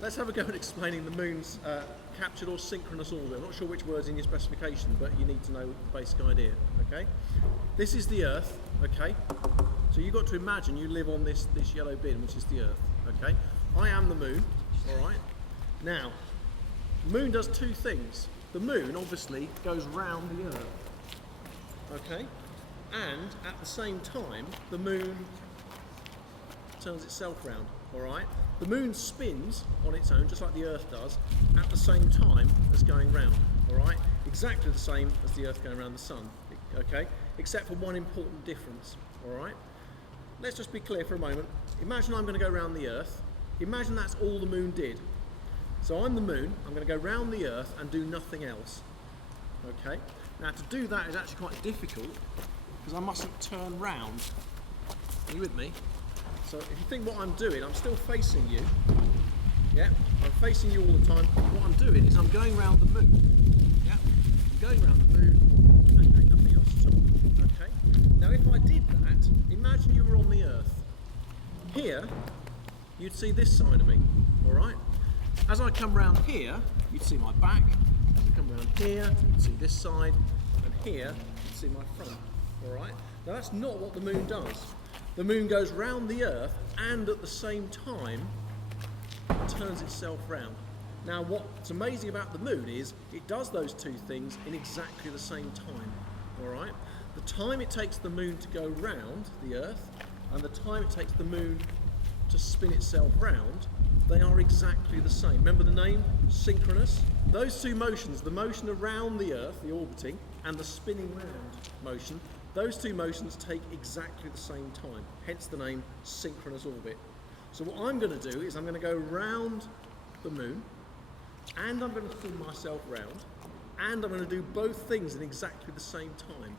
let's have a go at explaining the moon's captured or synchronous orbit. I'm not sure which word's in your specification, but you need to know the basic idea, okay? This is the Earth, okay? So you've got to imagine you live on this yellow bin, which is the Earth, okay? I am the moon, all right? Now, the moon does two things. The moon, obviously, goes round the Earth, okay? And at the same time, the moon turns itself round, all right? The moon spins on its own, just like the Earth does, at the same time as going round, all right? Exactly the same as the Earth going around the sun, okay? Except for one important difference, all right? Let's just be clear for a moment. Imagine I'm going to go around the Earth. Imagine that's all the moon did. So I'm the moon, I'm going to go round the Earth and do nothing else, okay? Now to do that is actually quite difficult, because I mustn't turn round. Are you with me? So if you think what I'm doing, I'm still facing you. Yeah, I'm facing you all the time. What I'm doing is I'm going round the moon. Yeah, I'm going round the moon and doing nothing else at all. Okay. Now if I did that, imagine you were on the Earth. Here, you'd see this side of me. All right. As I come round here, you'd see my back. As I come round here, you'd see this side, and here, you'd see my front. All right. Now that's not what the moon does. The moon goes round the Earth and at the same time turns itself round. Now what's amazing about the moon is it does those two things in exactly the same time. Alright? The time it takes the moon to go round the Earth and the time it takes the moon to spin itself round, they are exactly the same. Remember the name? Synchronous? Those two motions, the motion around the Earth, the orbiting, and the spinning round motion, those two motions take exactly the same time, hence the name synchronous orbit. So what I'm going to do is I'm going to go round the moon, and I'm going to spin myself round, and I'm going to do both things in exactly the same time.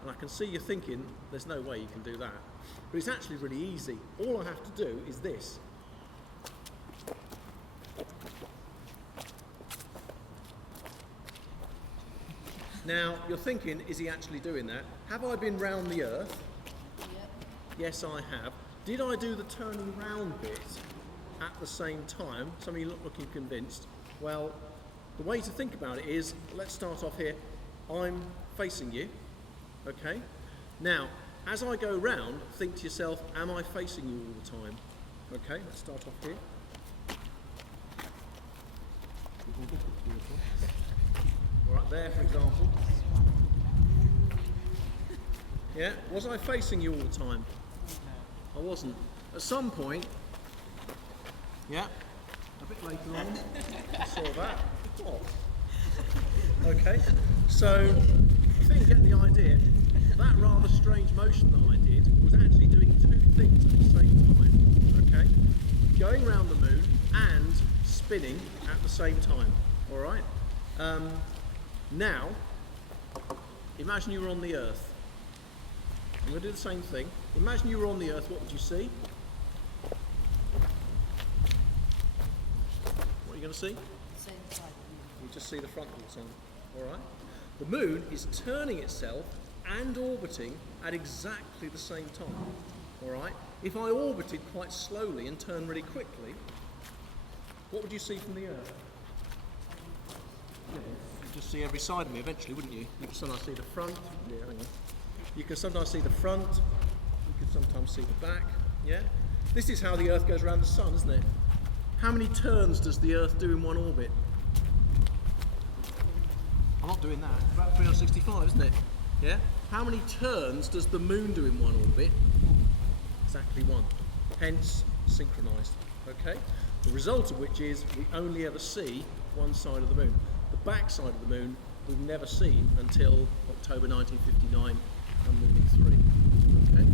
And I can see you're thinking, there's no way you can do that. But it's actually really easy. All I have to do is this. Now, you're thinking, is he actually doing that? Have I been round the Earth? Yep. Yes, I have. Did I do the turning round bit at the same time? Some of you look looking convinced. Well, the way to think about it is, let's start off here. I'm facing you, okay? Now, as I go round, think to yourself, am I facing you all the time? Okay, let's start off here. Right there, for example. Yeah, was I facing you all the time? I wasn't. At some point, yeah, a bit later on, I saw that. What? Okay, so I think you get the idea. That rather strange motion that I did was actually doing two things at the same time. Okay, going round the moon and spinning at the same time. All right. Now, imagine you were on the Earth. I'm going to do the same thing. Imagine you were on the Earth, what would you see? What are you going to see? Same side. You just see the front of the sun. Alright? The moon is turning itself and orbiting at exactly the same time. Alright? If I orbited quite slowly and turned really quickly, what would you see from the Earth? You'd just see every side of me eventually, wouldn't you? You can sometimes see the front. Yeah, hang on. You can sometimes see the front. You can sometimes see the back. Yeah? This is how the Earth goes around the sun, isn't it? How many turns does the Earth do in one orbit? I'm not doing that. About 365, isn't it? Yeah? How many turns does the moon do in one orbit? Exactly one. Hence, synchronised. Okay? The result of which is we only ever see one side of the moon. The back side of the moon we've never seen until October 1959 and Moon 3. Okay?